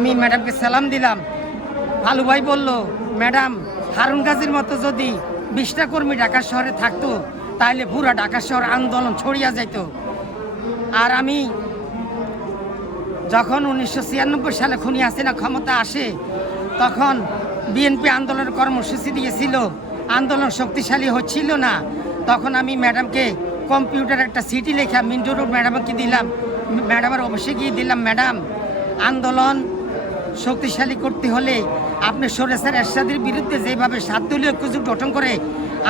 আমি ম্যাডামকে সালাম দিলাম। ভালু ভাই বলল, ম্যাডাম হারুন গাজীর মতো যদি 20টা কর্মী ঢাকা শহরে থাকতো তাহলে পুরা ঢাকা শহর আন্দোলন ছড়িয়ে যেত। আর আমি যখন 1996 সালে খুনি হাসিনা ক্ষমতা আসে তখন বিএনপি আন্দোলনের কর্মসূচি দিয়েছিল, আন্দোলন শক্তিশালী হচ্ছিল না। তখন আমি ম্যাডামকে কম্পিউটার একটা সিটি লেখা মিন্টু রোড ম্যাডামকে দিলাম, ম্যাডামের অফিসে গিয়ে দিলাম, ম্যাডাম আন্দোলন শক্তিশালী করতে হলে আপনি সরেসার এরশাদের বিরুদ্ধে যেভাবে 7 দলীয় ঐক্যজোট গঠন করে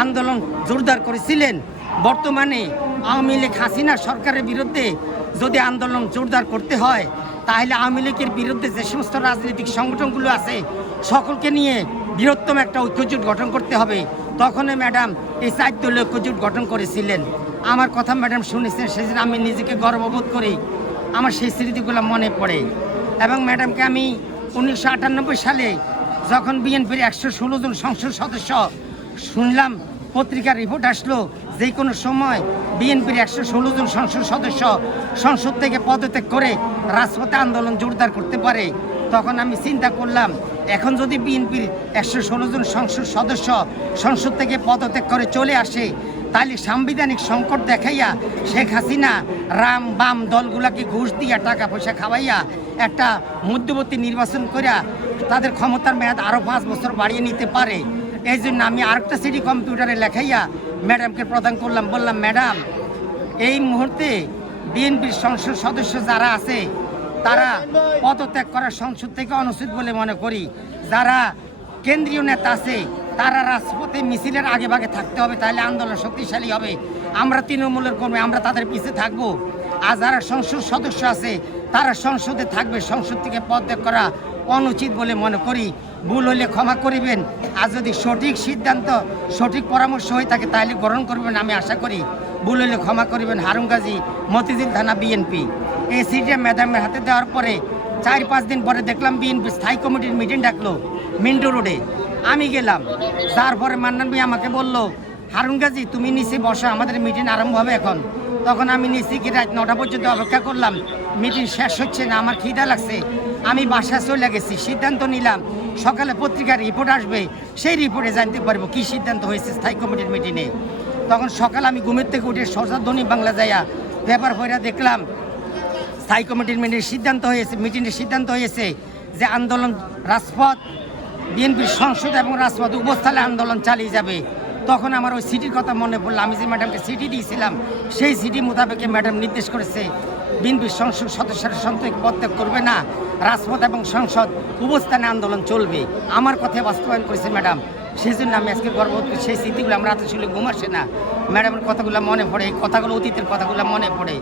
আন্দোলন জোরদার করেছিলেন, বর্তমানে আওয়ামী লীগ হাসিনা সরকারের বিরুদ্ধে যদি আন্দোলন জোরদার করতে হয় তাহলে আওয়ামী লীগের বিরুদ্ধে যে সমস্ত রাজনৈতিক সংগঠনগুলো আছে সকলকে নিয়ে বৃহত্তম একটা ঐক্যজোট গঠন করতে হবে। তখনই ম্যাডাম এই 4 দলীয় ঐক্যজোট গঠন করেছিলেন। আমার কথা ম্যাডাম শুনেছেন, সেজন্য আমি নিজেকে গর্ববোধ করি, আমার সেই স্মৃতিগুলো মনে পড়ে। এবং ম্যাডামকে আমি 1998 সালে যখন বিএনপির 116 জন সংসদ সদস্য শুনলাম, পত্রিকার রিপোর্ট আসলো যে কোনো সময় বিএনপির 116 জন সংসদ সদস্য সংসদ থেকে পদত্যাগ করে রাজপথে আন্দোলন জোরদার করতে পারে, তখন আমি চিন্তা করলাম এখন যদি বিএনপির 116 জন সংসদ সদস্য সংসদ থেকে পদত্যাগ করে চলে আসে তাহলে সাংবিধানিক সংকট দেখাইয়া শেখ হাসিনা রাম বাম দলগুলাকে ঘুষ দিয়া টাকা পয়সা খাওয়াইয়া একটা মধ্যবর্তী নির্বাচন করিয়া তাদের ক্ষমতার মেয়াদ আরও 5 বছর বাড়িয়ে নিতে পারে। এই জন্য আমি আরেকটা সিটি কম্পিউটারে লেখাইয়া ম্যাডামকে প্রদান করলাম, বললাম ম্যাডাম এই মুহূর্তে বিএনপির সংসদ সদস্য যারা আছে তারা পদত্যাগ করা সংসদ থেকে অনুচিত বলে মনে করি। যারা কেন্দ্রীয় নেতা আছে তারা রাজপথে মিছিলের আগে ভাগে থাকতে হবে, তাহলে আন্দোলন শক্তিশালী হবে। আমরা তৃণমূলের কর্মী, আমরা তাদের পিছিয়ে থাকবো। আর যারা সংসদ সদস্য আছে তারা সংসদে থাকবে, সংসদ থেকে পদত্যাগ করা অনুচিত বলে মনে করি। ভুল হইলে ক্ষমা করিবেন, আর যদি সঠিক সিদ্ধান্ত সঠিক পরামর্শ হয়ে থাকে তাহলে গ্রহণ করবেন আমি আশা করি। ভুল হইলে ক্ষমা করিবেন। হারুন গাজী, মতিঝিল থানা, বিএনপি। এই সিটে ম্যাডামের হাতে দেওয়ার পরে 4-5 দিন পরে দেখলাম বিএনপি স্থায়ী কমিটির মিটিং ডাকলো মিন্টু রোডে। আমি গেলাম, তারপরে মান্নান ভাই আমাকে বলল, হারুন গাজী তুমি নিচে বসা, আমাদের মিটিং আরম্ভ হবে এখন। তখন আমি নিচে কি রাত 9টা পর্যন্ত অপেক্ষা করলাম, মিটিং শেষ হচ্ছে না, আমার খিদা লাগছে। আমি বাসায় চলে গেছি, সিদ্ধান্ত নিলাম সকালে পত্রিকার রিপোর্ট আসবে, সেই রিপোর্টে জানতে পারবো কী সিদ্ধান্ত হয়েছে স্থায়ী কমিটির মিটিংয়ে। তখন সকালে আমি ঘুমের থেকে উঠে সরকার দৈনিক বাংলা যাইয়া পেপার পড়া দেখলাম স্থায়ী কমিটির মিটিংয়ের সিদ্ধান্ত হয়েছে যে আন্দোলন রাজপথ, বিএনপির সংসদ এবং রাজপথ উপস্থলে আন্দোলন চালিয়ে যাবে। তখন আমার ওই সিটির কথা মনে পড়লো, আমি যে ম্যাডামকে সিটি দিয়েছিলাম সেই সিটি মোতাবেক ম্যাডাম নির্দেশ করেছে বিএনপির সংসদ সদস্যরা সন্তোষ পদত্যাগ করবে না, রাজপথ এবং সংসদ উপস্থানে আন্দোলন চলবে। আমার কথায় বাস্তবায়ন করেছে ম্যাডাম, সেই জন্য আমি আজকে গর্ববোধ করি। সেই স্মৃতিগুলো আমরা রাতে শুলে ঘুম আসে না, ম্যাডামের কথাগুলো মনে পড়ে, এই কথাগুলো অতীতের কথাগুলো মনে পড়ে।